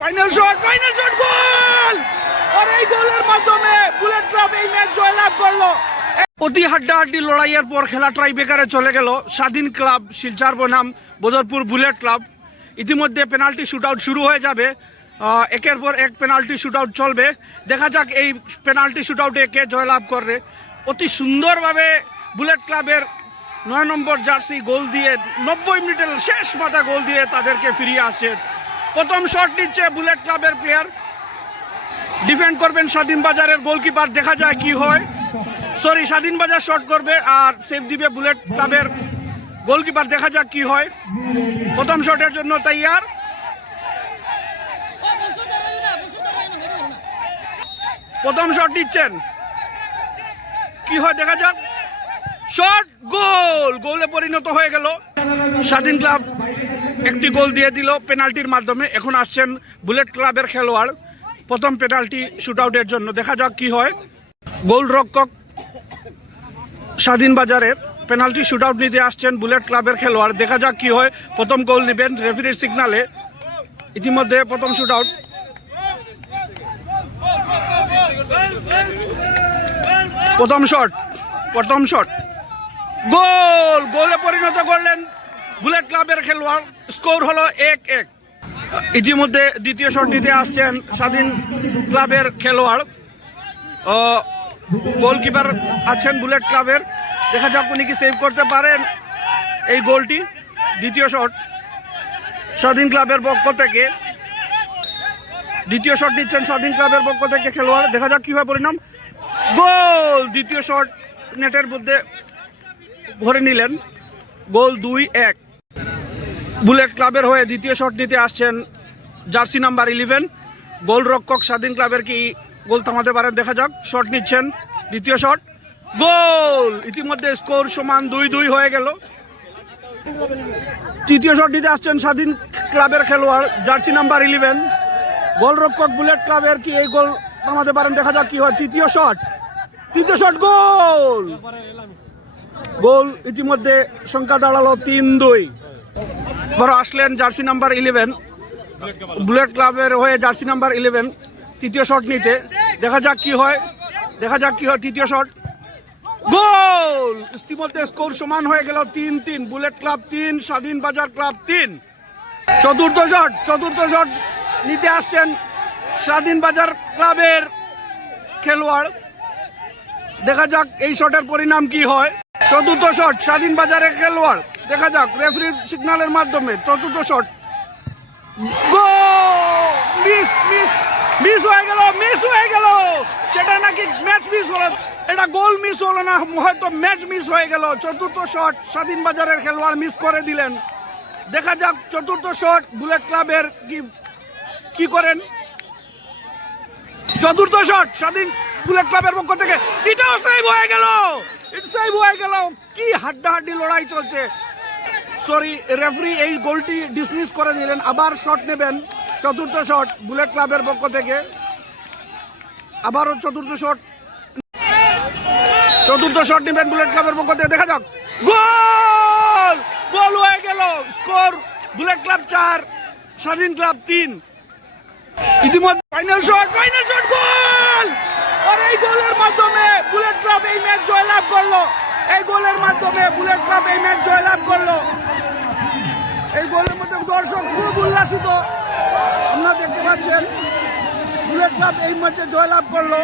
Final shot goal! আর এই গোলের মাধ্যমে বুলেট ক্লাব এই ম্যাচ জয়লাভ করলো। অতি হাড্ডাহাড্ডি লড়াইয়ের পর খেলা ট্রাইবেকারে চলে গেল স্বাধীন ক্লাব শিলচর বনাম বদরপুর বুলেট ক্লাব। ইতিমধ্যে পেনাল্টি শুটআউট শুরু হয়ে যাবে, একের পর এক পেনাল্টি শুটআউট চলবে। দেখা যাক এই পেনাল্টি শুটআউটে কে জয়লাভ করবে। অতি সুন্দরভাবে বুলেট ক্লাবের 9 নম্বর জার্সি গোল দিয়ে 90 মিনিটের শেষ মাথা গোল দিয়ে তাদেরকে ফিরিয়ে আসে। প্রথম শট নিচ্ছে বুলেট ক্লাবের প্লেয়ার, ডিফেন্ড করবেন স্বাধীন বাজারের গোলকিপার। দেখা যায় কি হয়। স্বাধীন বাজার শট করবে আর সেভ দিবে বুলেট ক্লাবের গোলকিপার। দেখা যাক কি হয়। প্রথম শটের জন্য তৈয়ার। প্রথম শট নিচ্ছেন, কি হয় দেখা যাক। Shot goal! গোলে পরিণত হয়ে গেল। স্বাধীন ক্লাব একটি গোল দিয়ে দিল পেনাল্টির মাধ্যমে। এখন আসছেন বুলেট ক্লাবের খেলোয়াড় প্রথম পেনাল্টি শুটআউটের জন্য। দেখা যাক কি হয়। গোলরক্ষক স্বাধীন বাজারের পেনাল্টি শুটআউট নিতে আসছেন বুলেট ক্লাবের খেলোয়াড়। দেখা যাক কি হয়। প্রথম গোল নেবেন রেফারির সিগনালে। ইতিমধ্যে প্রথম শুটআউট। প্রথম শট গোল! গোলে পরিণত করলেন বুলেট ক্লাবের খেলোয়াড়। স্কোর হলো 1-1। ইতিমধ্যে দ্বিতীয় শট নিতে আসছেন স্বাধীন ক্লাবের খেলোয়াড়। গোলকিপার আছেন বুলেট ক্লাবের। দেখা যাক উনি কি সেভ করতে পারেন এই গোলটি। দ্বিতীয় শট স্বাধীন ক্লাবের পক্ষ থেকে। দ্বিতীয় শট নিচ্ছেন স্বাধীন ক্লাবের পক্ষ থেকে খেলোয়াড়। দেখা যাক কি হয় পরিণাম। গোল! দ্বিতীয় শট নেটের মধ্যে ভরে নিলেন। গোল 2-1। বুলেট ক্লাবের হয়ে দ্বিতীয় শট নিতে আসছেন জার্সি নাম্বার 11 গোলরক্ষক স্বাধীন ক্লাবের। কি গোল থামাতে পারেন দেখা যাক। শট নিচ্ছেন, দ্বিতীয় শট গোল! ইতিমধ্যে স্কোর সমান 2-2 হয়ে গেল। তৃতীয় শট নিতে আসছেন স্বাধীন ক্লাবের খেলোয়াড় জার্সি নাম্বার 11 গোলরক্ষক বুলেট ক্লাবের। কি এই গোল থামাতে পারেন দেখা যাক কি হয়। তৃতীয় শট গোল! ইতিমধ্যে সংখ্যা দাঁড়ালো 3-2। বড় আসলেন জার্সি নাম্বার 11 বুলেট ক্লাবের হয়ে জার্সি নাম্বার 11 তৃতীয় শট নিতে। দেখা যাক কি হয়। তৃতীয় শট গোল! ইতিমধ্যে স্কোর সমান হয়ে গেল 3-3। বুলেট ক্লাব 3 স্বাধীন বাজার ক্লাব 3। চতুর্থ শট নিতে আসছেন স্বাধীন বাজার ক্লাবের খেলোয়াড়। দেখা যাক এই শটের পরিণাম কি হয়। চতুর্থ শট স্বাধীন বাজারের খেলোয়াড়। দেখা যাক রেফারির সিগন্যালের মাধ্যমে। চতুর্থ শট গোল! মিস হয়ে গেল। সেটা নাকি ম্যাচ মিস হলো, এটা গোল মিস হলো না, হয়তো ম্যাচ মিস হয়ে গেল। চতুর্থ শট স্বাধীন বাজারের খেলোয়াড় মিস করে দিলেন। দেখা যাক চতুর্থ শট বুলেট ক্লাবের কি করেন। চতুর্থ শট স্বাধীন বুলেট ক্লাবের পক্ষ থেকে। এটাও সেভ হয়ে গেল। কি হাড্ডাহাড্ডি লড়াই চলছে। রেফারি এই গোলটি ডিসমিস করে দিলেন। আবার শট নেবেন। চতুর্থ শট বুলেট ক্লাবের পক্ষ থেকে। আবারও চতুর্থ শট নেবেন বুলেট ক্লাবের পক্ষ থেকে। দেখা যাক গোল হয়ে গেল। স্কোর বুলেট ক্লাব 4 স্বাধীন ক্লাব 3। ইতিমধ্যে ফাইনাল শট গোল! আর এই গোলের মাধ্যমে বুলেট ক্লাব এই ম্যাচ জয়লাভ করলো। এই গোলের মধ্যে দর্শক খুব উল্লাসিত। আপনারা দেখতে পাচ্ছেন বুলেট ক্লাব এই ম্যাচে জয়লাভ করলো।